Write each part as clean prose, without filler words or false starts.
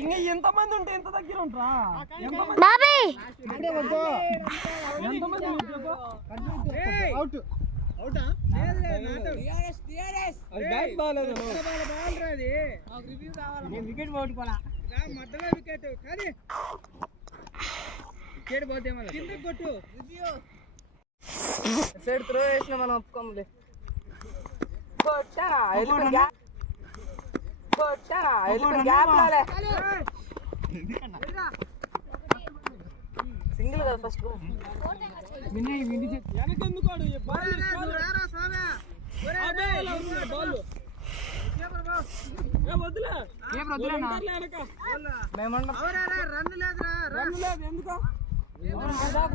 ఇంకా ఎంత మంది ఉంటే ఎంత దగ్గర ఉంటారా? వికెట్ పోగొట్టుకోవాలా? మధ్యలో వికెట్ కానీ వికెట్ పోతే కింద కొట్టు. సైడ్ త్రో వేసిన మనం ఒప్పుకోములే. సింగిల్ కదా ఫస్ట్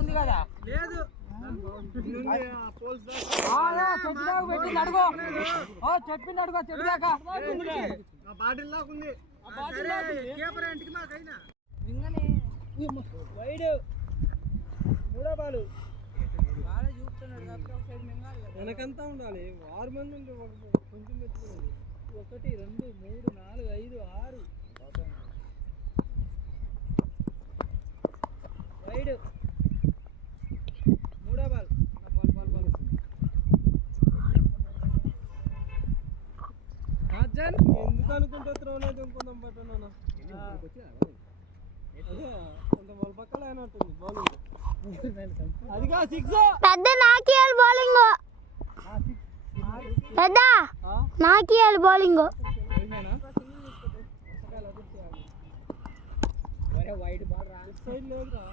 ఉంది కదా లేదు చెప్పింది అడుగు చెట్టు దాకా బాటిల్ దాకుంది వైడ్ మూడో బాలు వెనకంతా ఉండాలి. 6 మంది ఉంటే కొంచెం పెట్టుకోవాలి. 1 2 3 4 5 6 వైడ్ మూడో బాల్ ఎందుకు అనుకుంటే త్రోలేదు ఇంకొందాం పట్టను కొంత వాళ్ళ పక్కల అయినట్టుంది బౌలింగ్. అదిగా 6 పెద్ద నాకియాలి బౌలింగ్ పెద్ద నాకియాలి bowling wide ball wrong side లేదురా.